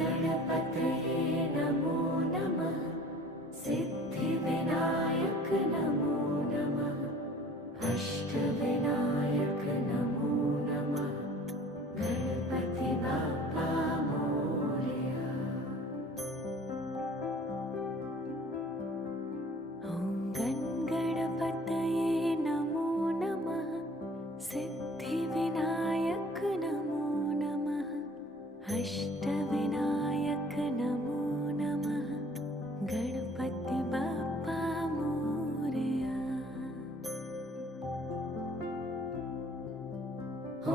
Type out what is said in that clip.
गणपतये नमो नमः। सिद्धिविनायक नमो नमः। अष्टविनायक नमो नमः। गणपति बाप्पा मोरया। ॐ गणपतये नमो नमः। सिद्धिविनायक नमो नमः। अष्टविनायक नमो नमः। गणपति बाप्पा मोरया। ॐ